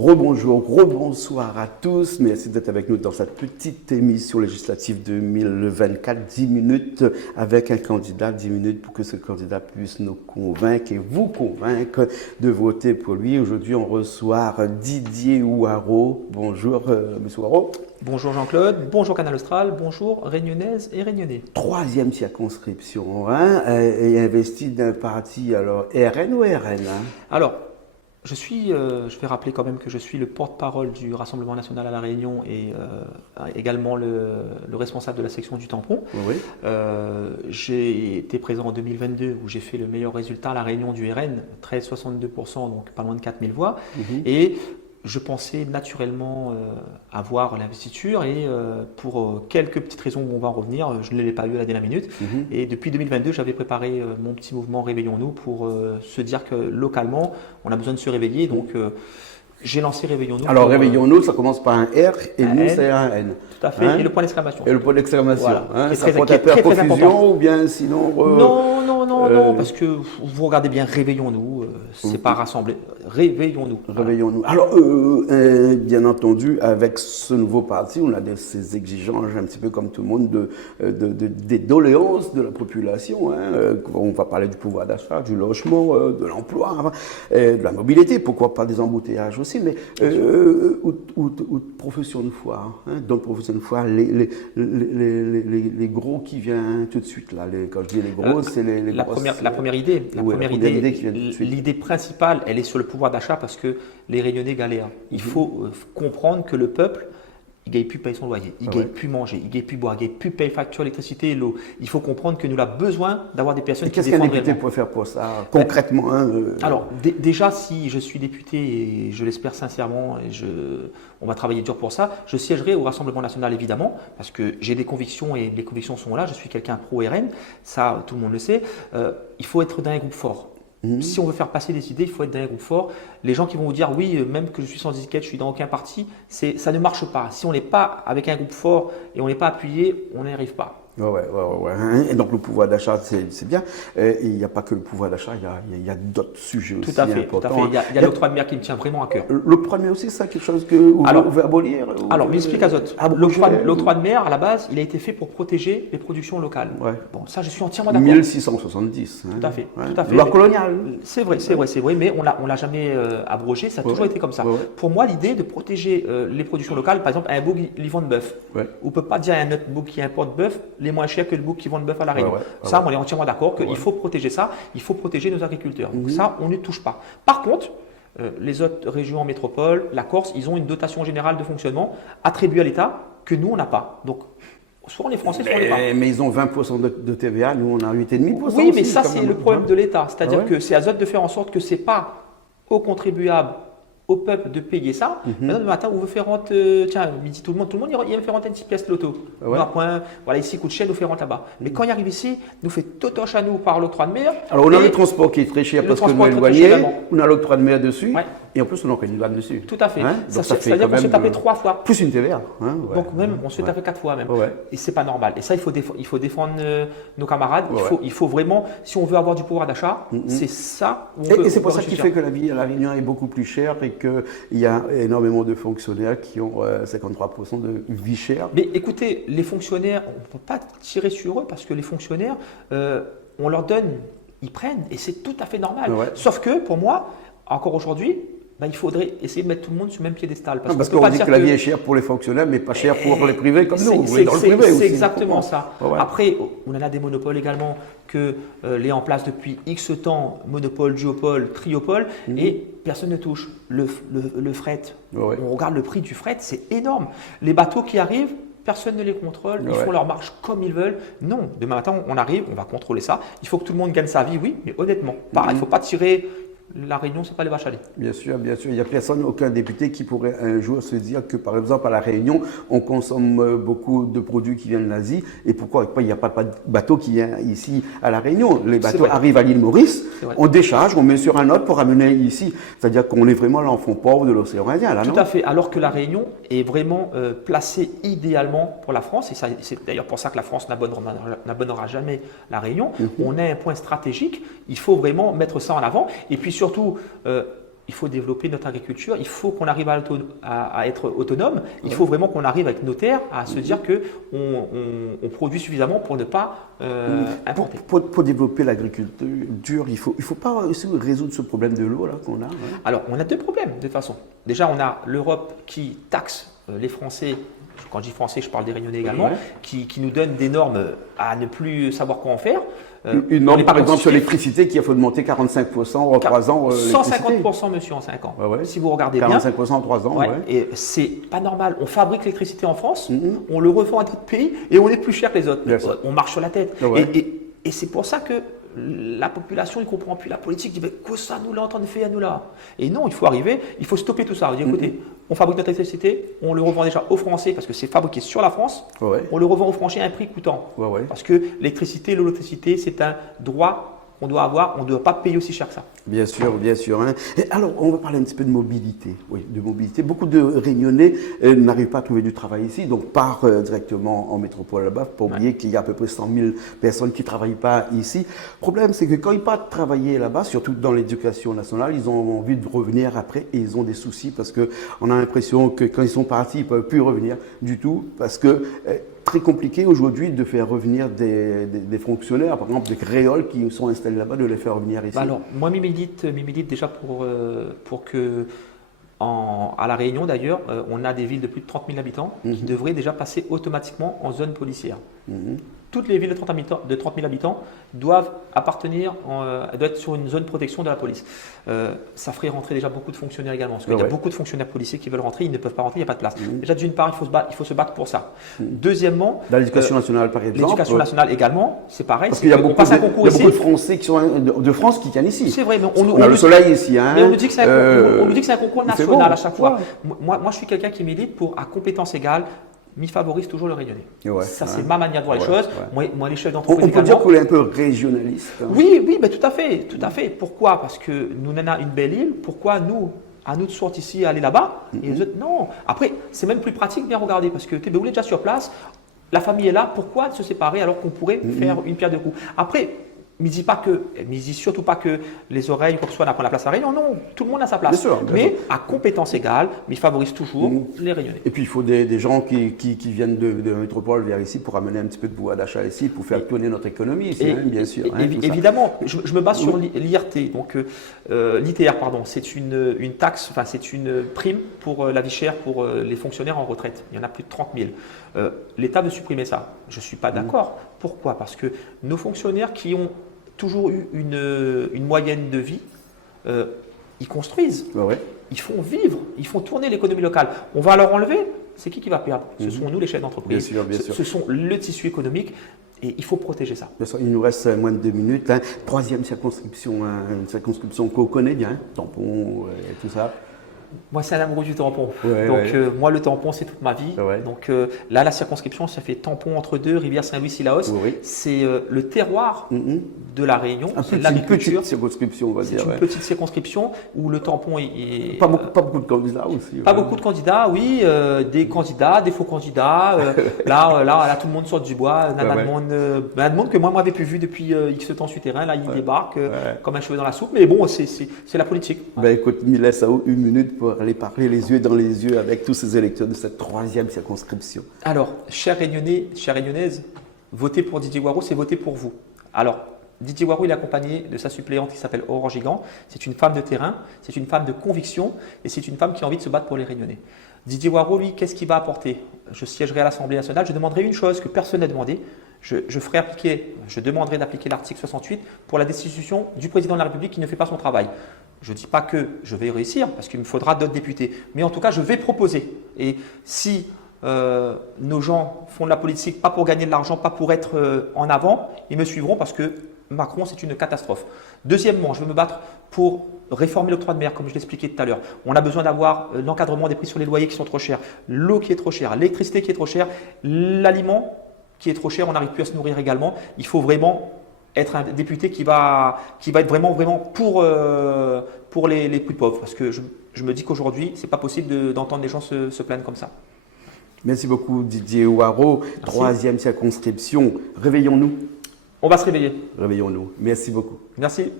Rebonjour, rebonsoir à tous. Merci d'être avec nous dans cette petite émission législative 2024. 10 minutes avec un candidat, 10 minutes pour que ce candidat puisse nous convaincre et vous convaincre de voter pour lui. Aujourd'hui, on reçoit Didier Ouareau. Bonjour, monsieur Ouareau. Bonjour Jean-Claude, bonjour Canal Austral, bonjour Réunionnaise et Réunionnais. Troisième circonscription, hein, et investi d'un parti, alors RN ou RN hein? Alors, je vais rappeler quand même que je suis le porte-parole du Rassemblement national à La Réunion et également le responsable de la section du tampon. Oui. J'ai été présent en 2022 où j'ai fait le meilleur résultat à La Réunion du RN, 13,62%, donc pas loin de 4000 voix. Et je pensais naturellement avoir l'investiture et pour quelques petites raisons où on va en revenir, je ne l'ai pas eu à la dernière minute. Et depuis 2022, j'avais préparé mon petit mouvement Réveillons-nous pour se dire que localement, on a besoin de se réveiller. Donc, j'ai lancé Réveillons-nous. Alors, Réveillons-nous, ça commence par un R et nous, c'est un N. Tout à fait. Hein? Et le point d'exclamation. Et le point d'exclamation. Voilà. Hein? Ça Très, porte qui un est peu à très, très confusion important. ou bien sinon. Non, parce que vous regardez bien Réveillons-nous, c'est pas rassembler. Réveillons-nous. Réveillons-nous. Alors, bien entendu, avec ce nouveau parti, on a ces exigences un petit peu comme tout le monde des doléances de la population. Hein. On va parler du pouvoir d'achat, du logement, de l'emploi, de la mobilité, pourquoi pas des embouteillages aussi, mais ou de profession de foi. Hein. Dans profession de foi, les gros qui viennent tout de suite là. Quand je dis les gros, c'est les la première idée. La première idée qui vient tout de suite. L'idée principale, elle est sur le pouvoir d'achat parce que les Réunionnais galèrent. Il faut comprendre que le peuple, il ne gagne plus payer son loyer, il ne gagne plus manger, il ne gagne plus boire, il ne gagne plus payer facture, électricité et l'eau. Il faut comprendre que nous avons besoin d'avoir des personnes qui défendent réellement. Qu'est-ce qu'un député peut faire pour ça, concrètement Alors, déjà, si je suis député, et je l'espère sincèrement, et on va travailler dur pour ça, je siégerai au Rassemblement national, évidemment, parce que j'ai des convictions et les convictions sont là. Je suis quelqu'un pro-RN, ça, tout le monde le sait. Il faut être dans un groupe fort. Si on veut faire passer des idées, il faut être dans un groupe fort. Les gens qui vont vous dire oui, même que je suis sans étiquette, je suis dans aucun parti, ça ne marche pas. Si on n'est pas avec un groupe fort et on n'est pas appuyé, on n'y arrive pas. Ouais. Et donc le pouvoir d'achat, c'est bien. Il n'y a pas que le pouvoir d'achat, il y a d'autres sujets aussi importants. Tout à fait. Il y a l'octroi de mer qui me tient vraiment à cœur. L'octroi de mer aussi, c'est quelque chose que vous veut abolir Alors, m'explique Azote. L'octroi de mer, à la base, il a été fait pour protéger les productions locales. Ouais. Bon, ça, je suis entièrement d'accord. 1670. Tout à fait. Loi coloniale. C'est vrai, mais on l'a jamais abrogé, ça a toujours été comme ça. Pour moi, l'idée de protéger les productions locales, par exemple, un bouc qui vend de bœuf. On ne peut pas dire à un autre bouc qui importe bœuf, les moins chers que le bouc qui vend le bœuf à La Réunion. Ça, on est entièrement d'accord qu'il faut protéger ça, il faut protéger nos agriculteurs. Donc ça, on ne touche pas. Par contre, les autres régions en métropole, la Corse, ils ont une dotation générale de fonctionnement attribuée à l'État que nous, on n'a pas. Donc, soit on est français, soit on n'est pas. Mais ils ont 20% de TVA, nous, on a 8,5%. Oui, mais ça, c'est le problème de l'État. C'est-à-dire que c'est à eux de faire en sorte que ce n'est pas aux contribuables, au peuple de payer ça. Maintenant, le matin, on veut faire rentrer, tiens, midi, tout le monde, il va faire rentrer une petite pièce de loto. Voilà, ici, coûte cher, nous fait rentrer là-bas. Mais quand il arrive ici, nous fait totoche à nous par l'octroi de mer. Alors, on a le transport qui est très cher parce que nous éloignés, on a l'octroi de mer dessus, et en plus, on a une douane dessus. Tout à fait. C'est-à-dire qu'on se fait taper 3 fois. Plus une TVA. Donc, même, on se fait taper 4 fois même. Et c'est pas normal. Et ça, il faut défendre nos camarades. Il faut vraiment, si on veut avoir du pouvoir d'achat, c'est ça. Et c'est pour ça qui fait que la vie à La Réunion est beaucoup plus chère et qu'il y a énormément de fonctionnaires qui ont 53% de vie chère. Mais écoutez, les fonctionnaires, on ne peut pas tirer sur eux parce que les fonctionnaires, on leur donne, ils prennent et c'est tout à fait normal. Sauf que pour moi, encore aujourd'hui, il faudrait essayer de mettre tout le monde sur le même piédestal. Parce qu'on dit que la vie est chère pour les fonctionnaires, mais pas chère pour les privés comme nous. C'est exactement ça. Après, on en a des monopoles également que les en place depuis X temps, monopole, duopole, triopole, et personne ne touche. Le fret, on regarde le prix du fret, c'est énorme. Les bateaux qui arrivent, personne ne les contrôle, ils font leur marche comme ils veulent. Non, demain matin, on arrive, on va contrôler ça. Il faut que tout le monde gagne sa vie, oui, mais honnêtement, pareil, il ne faut pas tirer. La Réunion, ce n'est pas les vaches à lait. Bien sûr. Il n'y a personne, aucun député qui pourrait un jour se dire que, par exemple, à La Réunion, on consomme beaucoup de produits qui viennent d'Asie. Et pourquoi il n'y a pas de bateau qui vient ici à La Réunion? Les bateaux arrivent à l'île Maurice, on décharge, on met sur un autre pour ramener ici. C'est-à-dire qu'on est vraiment l'enfant pauvre de l'océan Indien. Là, tout à fait. Alors que La Réunion est vraiment placée idéalement pour la France. Et c'est d'ailleurs pour ça que la France n'abonnera jamais La Réunion. On a un point stratégique. Il faut vraiment mettre ça en avant. Et puis surtout, il faut développer notre agriculture, il faut qu'on arrive à être autonome, il faut vraiment qu'on arrive avec nos terres à se dire qu'on produit suffisamment pour ne pas importer. Pour développer l'agriculture, il faut pas aussi résoudre ce problème de l'eau qu'on a. Hein. Alors, on a deux problèmes de toute façon. Déjà, on a l'Europe qui taxe les Français. Quand je dis français, je parle des Réunionnais également, qui nous donne des normes à ne plus savoir quoi en faire. Une norme, par exemple, sur l'électricité qui a fait augmenter 45% en 3 ans. 150%, monsieur, en 5 ans. Si vous regardez 45% en 3 ans. Et c'est pas normal. On fabrique l'électricité en France, on le revend à d'autres pays et on est plus cher que les autres. On marche sur la tête. Et c'est pour ça que la population ne comprend plus la politique, dit que ça nous l'a entendu faire à nous là. Et non, il faut arriver, il faut stopper tout ça. On dit écoutez, on fabrique notre électricité, on le revend déjà aux Français parce que c'est fabriqué sur la France, on le revend aux Français à un prix coûtant. Parce que l'électricité, l'électricité, c'est un droit qu'on doit avoir, on ne doit pas payer aussi cher que ça. Bien sûr, bien sûr. Hein. Et alors, on va parler un petit peu de mobilité. Oui, de mobilité. Beaucoup de Réunionnais n'arrivent pas à trouver du travail ici, donc partent directement en métropole là-bas. Il ne faut pas oublier qu'il y a à peu près 100 000 personnes qui ne travaillent pas ici. Le problème, c'est que quand ils partent travailler là-bas, surtout dans l'éducation nationale, ils ont envie de revenir après et ils ont des soucis parce qu'on a l'impression que quand ils sont partis, ils ne peuvent plus revenir du tout parce que très compliqué aujourd'hui de faire revenir des fonctionnaires, par exemple des créoles qui sont installés là-bas, de les faire revenir ici. Alors, moi, mi milite déjà pour que, à La Réunion d'ailleurs, on a des villes de plus de 30 000 habitants qui devraient déjà passer automatiquement en zone policière. Toutes les villes de 30 000 habitants doivent être sur une zone protection de la police. Ça ferait rentrer déjà beaucoup de fonctionnaires également, parce qu'il y a beaucoup de fonctionnaires policiers qui veulent rentrer, ils ne peuvent pas rentrer, il n'y a pas de place. Déjà, d'une part, il faut se battre pour ça. Deuxièmement, dans l'éducation nationale, par exemple. L'éducation nationale également, c'est pareil. Parce qu'il y a beaucoup de Français qui sont de France qui viennent ici. C'est vrai, mais on a le soleil ici. Hein. Mais on nous dit que c'est un concours national à chaque fois. Moi, je suis quelqu'un qui milite pour, à compétences égales, m'y favorise toujours le Réunionnais. C'est ma manière de voir les choses. Moi, les chefs d'entreprise. On peut dire qu'on est un peu régionaliste. Hein. Oui, ben, tout à fait. Pourquoi? Parce que nous, on a une belle île. Pourquoi à nous de sortir ici, aller là-bas? Et les autres, non. Après, c'est même plus pratique, bien regarder, parce que tu es déjà sur place. La famille est là. Pourquoi se séparer alors qu'on pourrait faire une pierre deux coups? Après, ne dis surtout pas que les oreilles, quoi que ce soit, n'apprennent la place à Réunion. Non, tout le monde a sa place. Bien sûr. Mais à compétences égales, mais il favorise toujours les Réunionnais. Et puis il faut des gens qui viennent de la métropole vers ici pour amener un petit peu de pouvoir d'achat ici, pour faire tourner notre économie ici, bien sûr. Évidemment, je me base sur l'IRT. Donc l'ITR, pardon, c'est une taxe, enfin c'est une prime pour la vie chère pour les fonctionnaires en retraite. Il y en a plus de 30 000. L'État veut supprimer ça. Je ne suis pas d'accord. Pourquoi? Parce que nos fonctionnaires qui ont toujours eu une moyenne de vie, ils construisent, ils font vivre, ils font tourner l'économie locale. On va leur enlever, c'est qui va perdre? Ce sont nous les chefs d'entreprise, bien sûr. Ce sont le tissu économique et il faut protéger ça. Bien sûr, il nous reste moins de 2 minutes. Hein. Troisième circonscription, une circonscription qu'on connaît bien, tampon et tout ça. Moi, c'est un amoureux du tampon. Moi, le tampon, c'est toute ma vie. Donc là, la circonscription, ça fait tampon entre deux, Rivière-Saint-Louis, Sillaos. C'est le terroir de la Réunion. C'est l'agriculture. Une petite circonscription, on va dire. C'est une petite circonscription où le tampon est… Pas beaucoup de candidats aussi. Pas beaucoup de candidats, oui. Des candidats, des faux candidats. Là, tout le monde sort du bois. Un monde que moi m'avais plus vu depuis X temps sur terrain. Là, il débarque comme un cheveu dans la soupe. Mais bon, c'est la politique. Écoute, il me laisse une minute pour aller parler les yeux dans les yeux avec tous ces électeurs de cette troisième circonscription. Alors, chers Réunionnais, chères Réunionnaises, voter pour Didier Waro, c'est voter pour vous. Alors, Didier Waro, il est accompagné de sa suppléante qui s'appelle Aurore Gigant. C'est une femme de terrain, c'est une femme de conviction et c'est une femme qui a envie de se battre pour les Réunionnais. Didier Waro, lui, qu'est-ce qu'il va apporter? Je siégerai à l'Assemblée nationale, je demanderai une chose que personne n'a demandé. Je demanderai d'appliquer l'article 68 pour la destitution du président de la République qui ne fait pas son travail. Je ne dis pas que je vais réussir parce qu'il me faudra d'autres députés. Mais en tout cas, je vais proposer. Et si nos gens font de la politique pas pour gagner de l'argent, pas pour être en avant, ils me suivront parce que Macron, c'est une catastrophe. Deuxièmement, je vais me battre pour réformer l'octroi de mer, comme je l'expliquais tout à l'heure. On a besoin d'avoir l'encadrement des prix sur les loyers qui sont trop chers, l'eau qui est trop chère, l'électricité qui est trop chère, l'aliment qui est trop cher, on n'arrive plus à se nourrir également. Il faut vraiment être un député qui va être vraiment pour les plus pauvres. Parce que je me dis qu'aujourd'hui, ce n'est pas possible d'entendre les gens se plaindre comme ça. Merci beaucoup Didier Waro. Troisième circonscription. Réveillons-nous. On va se réveiller. Réveillons-nous. Merci beaucoup. Merci.